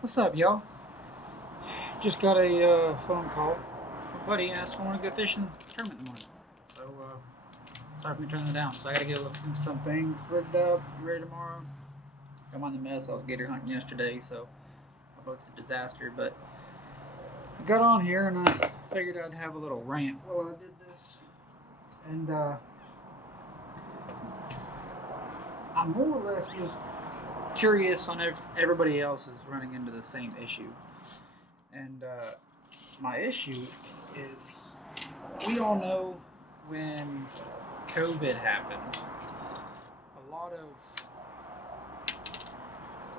What's up, y'all? Just got a phone call from a buddy and asked if I want to go fishing tournament in the morning. So, sorry for me turning it down. So I got to get some things rigged up, ready tomorrow. I'm on the mess. I was gator hunting yesterday, so my boat's a disaster. But I got on here and I figured I'd have a little rant while I did this. And I'm more or less just curious on if everybody else is running into the same issue. And my issue is we all know when COVID happened, a lot of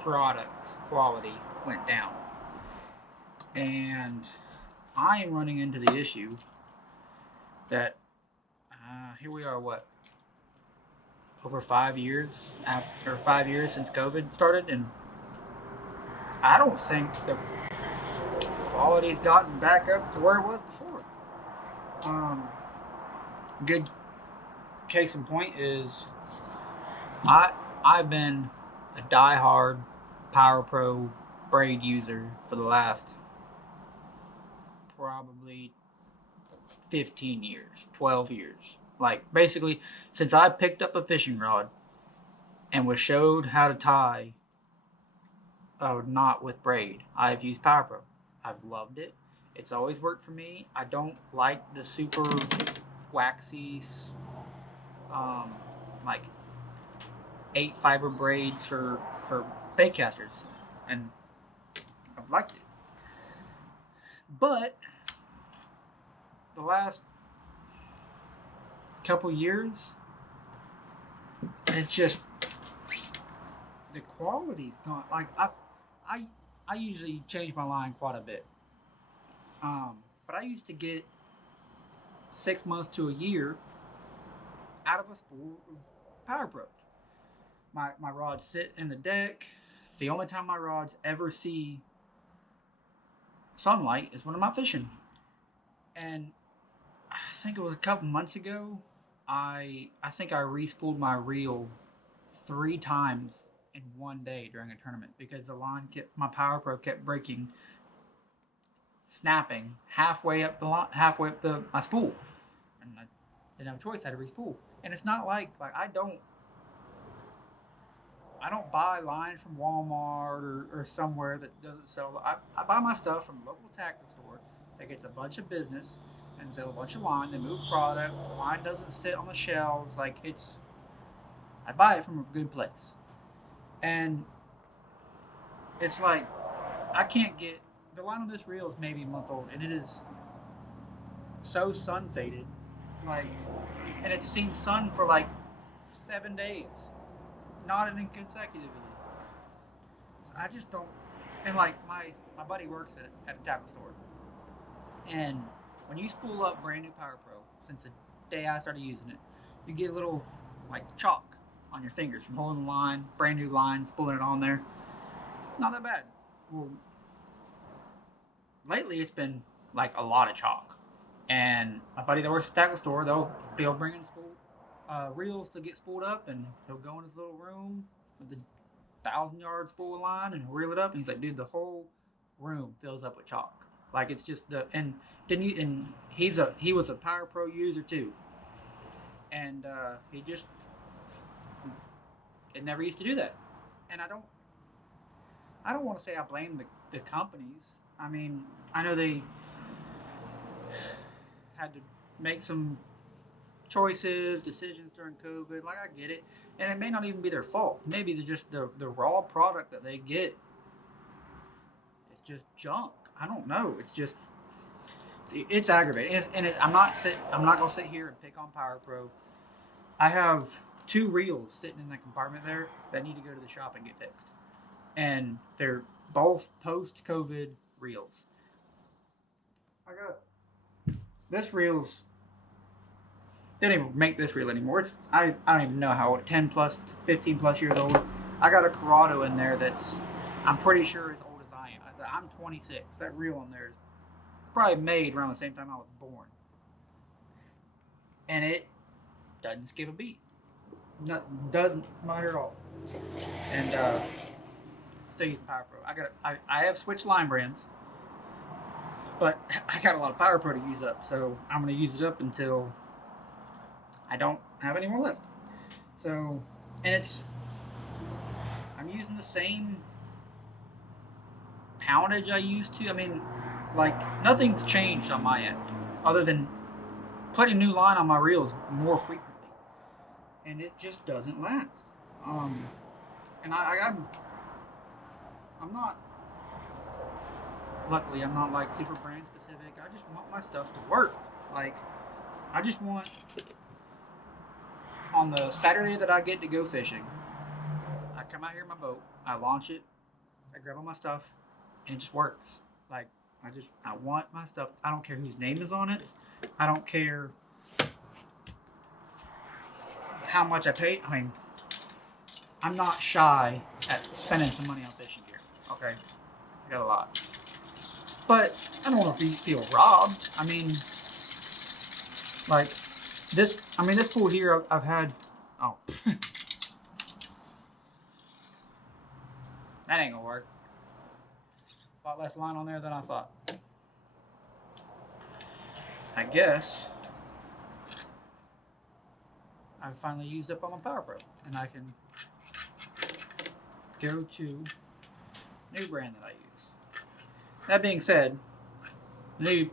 products quality went down. And I am running into the issue that here we are, what, over 5 years after 5 years since COVID started, and I don't think the quality's gotten back up to where it was before. Um, Good case in point is I I've been a die-hard Power Pro braid user for the last probably 15 years, 12 years. Like basically since I picked up a fishing rod and was showed how to tie a knot with braid, I've used Power Pro. I've loved it. It's always worked for me. I don't like the super waxy um, like 8 fiber braids for bait casters, and I've liked it. But the last couple years, it's just the quality's gone. Like I I usually change my line quite a bit. But I used to get 6 months to a year out of a spool of Power Pro. My rods sit in the deck. The only time my rods ever see sunlight is when I'm out fishing. And I think it was a couple months ago. I think I respooled my reel 3 times in one day during a tournament because the line kept my Power Pro kept breaking, snapping halfway up the line, halfway up the my spool, and I didn't have a choice. I had to respool. And it's not like I don't buy line from Walmart or somewhere that doesn't sell. I buy my stuff from a local tackle store that gets a bunch of business and sell a bunch of line. They move product. The line doesn't sit on the shelves. Like it's, I buy it from a good place. And it's like I can't get the line on this reel is maybe a month old, and it is so sun faded, like, and it's seen sun for like 7 days, not in consecutively. So I just don't. And like my buddy works at a tackle store, and when you spool up brand new Power Pro, since the day I started using it, you get a little like chalk on your fingers from holding the line, brand new line, spooling it on there. Not that bad. Well, lately it's been like a lot of chalk. And my buddy that works at the tackle store, they'll be able to bring in spool reels to get spooled up, and he'll go in his little room with the 1,000 yard spool line and reel it up. And he's like, dude, the whole room fills up with chalk. Like it's just the and didn't you and he was a Power Pro user too, and he just it never used to do that. And I don't want to say I blame the companies. I mean, I know they had to make some choices, decisions during COVID. Like I get it, and it may not even be their fault. Maybe they're just the raw product that they get is just junk. I don't know. It's just it's aggravating. I'm not gonna sit here and pick on Power Pro. I have 2 reels sitting in that compartment there that need to go to the shop and get fixed, and they're both post COVID reels. I got this reel's they don't even make this reel anymore. I don't even know how old, 10 plus, 15 plus years old. I got a Corrado in there that's I'm pretty sure as old as I am. I'm 26. That reel in there is probably made around the same time I was born, and it doesn't skip a beat. Doesn't matter at all. And still using Power Pro. I have switched line brands, but I got a lot of Power Pro to use up, so I'm gonna use it up until I don't have any more left. So, and I'm using the same poundage I used to. I mean, like nothing's changed on my end, other than putting new line on my reels more frequently, and it just doesn't last. Um, and I'm not. Luckily, I'm not like super brand specific. I just want my stuff to work. Like, I just want on the Saturday that I get to go fishing, I come out here in my boat, I launch it, I grab all my stuff, and it just works. Like, I want my stuff. I don't care whose name is on it. I don't care how much I pay. I mean, I'm not shy at spending some money on fishing gear. Okay, I got a lot, but I don't want to feel robbed. I mean, like this. I mean, this pool here, I've had. Oh, that ain't gonna work. A lot less line on there than I thought. I guess I've finally used up all my Power Pro, and I can go to new brand that I use. That being said, like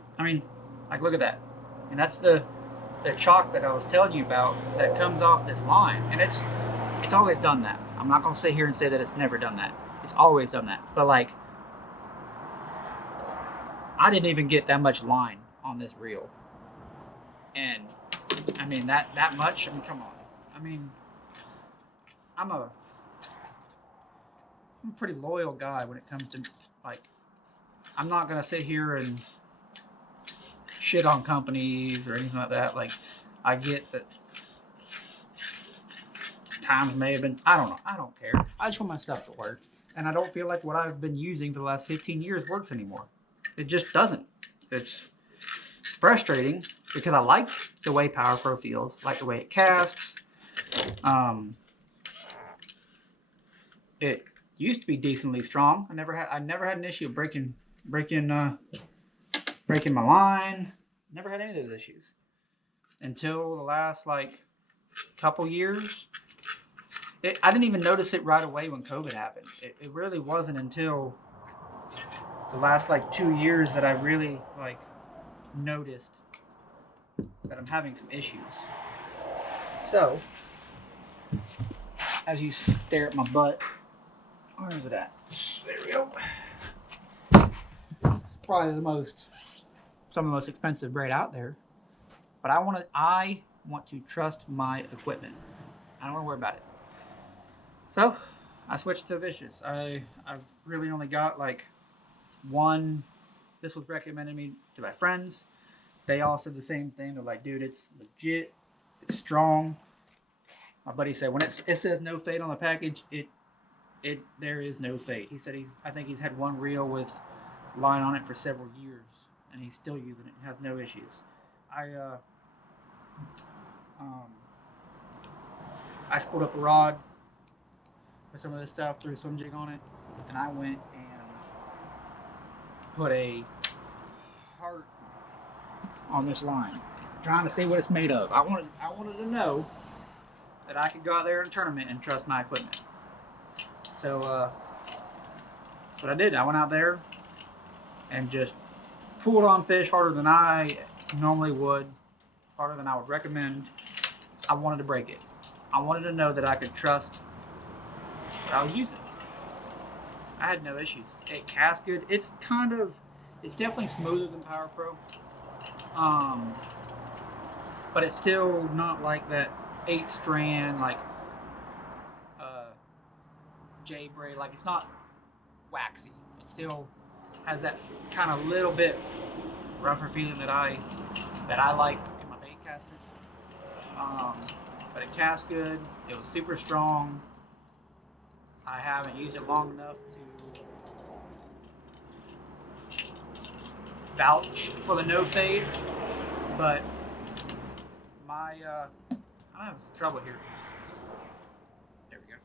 look at that, and that's the chalk that I was telling you about that comes off this line, and it's always done that. I'm not gonna sit here and say that it's never done that. It's always done that, but like I didn't even get that much line on this reel, and I mean that much. I mean, come on. I mean, I'm a pretty loyal guy when it comes to like. I'm not gonna sit here and shit on companies or anything like that. Like, I get that times may have been. I don't know. I don't care. I just want my stuff to work, and I don't feel like what I've been using for the last 15 years works anymore. It just doesn't. It's frustrating because I like the way Power Pro feels, like the way it casts. It used to be decently strong. I never had an issue of breaking my line. Never had any of those issues until the last like couple years. I didn't even notice it right away when COVID happened. It really wasn't until the last like 2 years that I really like noticed that I'm having some issues. So, as you stare at my butt, where is it at? There we go. It's probably some of the most expensive braid out there. But I want to trust my equipment. I don't want to worry about it. So, I switched to Vicious. I've really only got like one. This was recommended me to my friends. They all said the same thing. They're like, dude, it's legit. It's strong. My buddy said when it says no fade on the package, there is no fade. He said I think he's had one reel with line on it for several years, and he's still using it. Has no issues. I spooled up a rod for some of this stuff, threw a swim jig on it, and I went and put a heart on this line, trying to see what it's made of. I wanted to know that I could go out there in a tournament and trust my equipment. So that's what I did. I went out there and just pulled on fish harder than I normally would, harder than I would recommend. I wanted to break it. I wanted to know that I could trust what I was using. I had no issues. It casts good. It's definitely smoother than Power Pro. But it's still not like that 8-strand like J braid. Like, it's not waxy. It still has that kind of little bit rougher feeling that I like in my bait casters. But it casts good. It was super strong. I haven't used it long enough to vouch for the no fade, but I'm having some trouble here. There we go.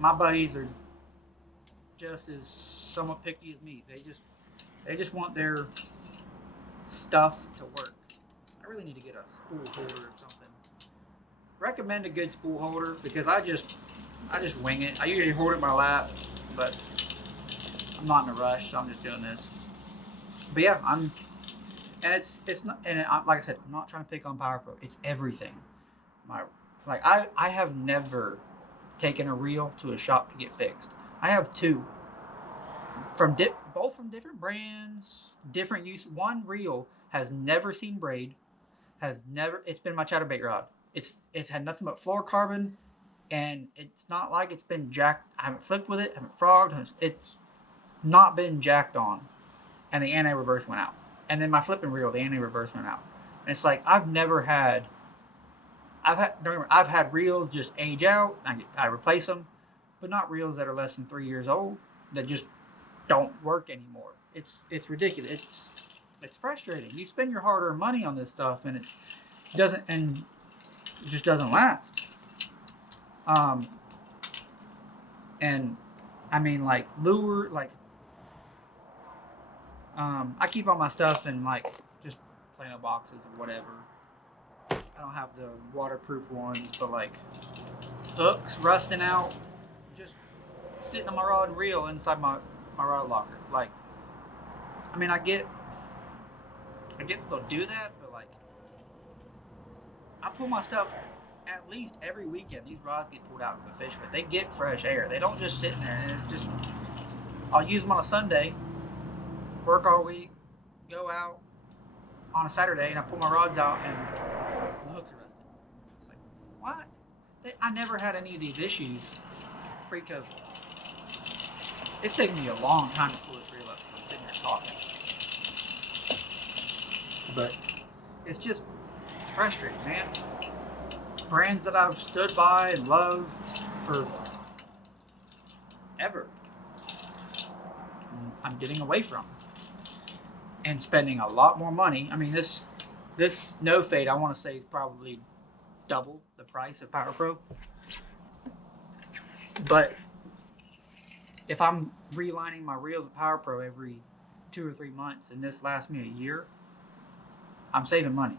My buddies are just as somewhat picky as me. They just want their stuff to work. I really need to get a spool holder or something. Recommend a good spool holder because I just wing it. I usually hold it in my lap, but I'm not in a rush, so I'm just doing this. But yeah, and it's not, and like I said, I'm not trying to pick on Power Pro. It's everything. My I have never taken a reel to a shop to get fixed. I have two both from different brands, different use. One reel has never seen braid, has never. It's been my chatterbait rod. It's had nothing but fluorocarbon, and it's not like it's been jacked. I haven't flipped with it, haven't frogged. It's not been jacked on, and the anti-reverse went out. And then my flipping reel, the anti-reverse went out. And it's like I've had reels just age out. I replace them, but not reels that are less than 3 years old that just don't work anymore. It's ridiculous. It's frustrating. You spend your hard-earned money on this stuff, and it just doesn't last. And I mean, like lure, like I keep all my stuff in like just Plano boxes or whatever. I don't have the waterproof ones, but like hooks rusting out, just sitting on my rod and reel inside my rod locker. Like, I mean, I get that they'll do that, but like, I pull my stuff at least every weekend. These rods get pulled out and go fish with. They get fresh air. They don't just sit in there. And it's just, I'll use them on a Sunday, work all week, go out on a Saturday, and I pull my rods out and the hooks are rusted. It's like, what? I never had any of these issues pre-COVID. It's taken me a long time to pull this reel up because I'm sitting here talking. But it's frustrating, man. Brands that I've stood by and loved for ever, I'm getting away from and spending a lot more money. I mean, this No Fade, I want to say, is probably double the price of Power Pro. But if I'm relining my reels with Power Pro every 2 or 3 months, and this lasts me a year, I'm saving money.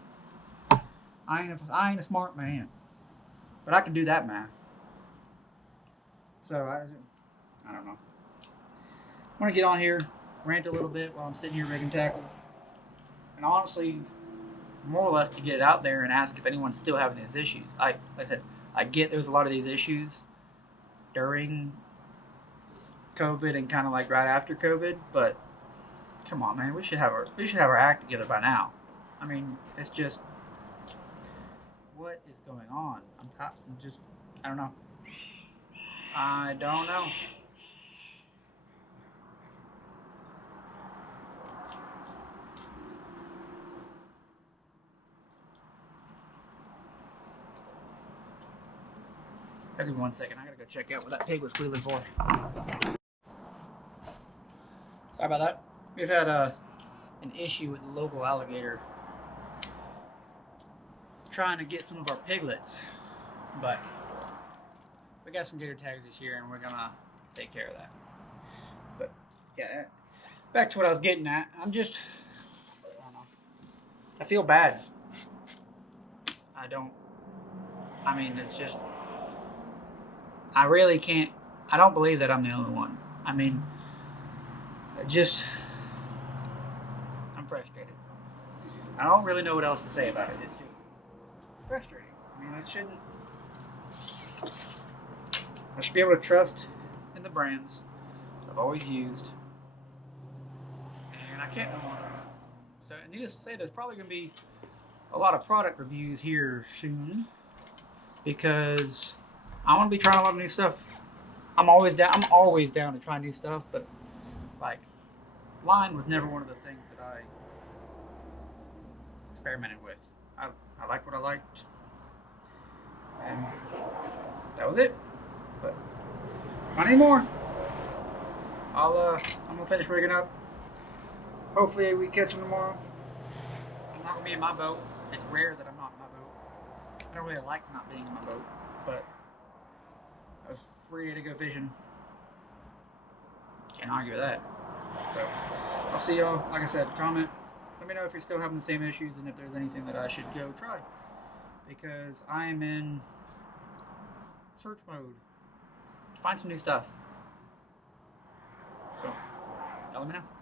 I ain't a smart man, but I can do that math. So I don't know. I want to get on here, rant a little bit while I'm sitting here rigging tackle, and honestly, more or less to get it out there and ask if anyone's still having these issues. Like I said, I get there's a lot of these issues during COVID and kind of like right after COVID, but come on, man, we should have our act together by now. I mean, it's just, what is going on? I don't know. I don't know. Give me 1 second. I gotta go check out what that pig was squealing for. Sorry about that. We've had an issue with the local alligator trying to get some of our piglets, but we got some gator tags this year and we're gonna take care of that. But yeah, back to what I was getting at. I don't know. I feel bad. I mean, it's just, I really can't, I don't believe that I'm the only one. I mean, I'm frustrated. I don't really know what else to say about it. It's just frustrating. I mean, I should be able to trust in the brands I've always used, and I can't no more. So, needless to say, there's probably going to be a lot of product reviews here soon, because I want to be trying a lot of new stuff. I'm always down to try new stuff, but like, line was never one of the things that I experimented with. I liked what I liked, and that was it. But not anymore. I'm gonna finish rigging up. Hopefully we catch them tomorrow. I'm not gonna be in my boat. It's rare that I'm not in my boat. I don't really like not being in my boat, but I was free to go fishing. Can't argue with that. So I'll see y'all. Like I said, comment. Let me know if you're still having the same issues and if there's anything that I should go try. Because I am in search mode to find some new stuff. So, y'all let me know.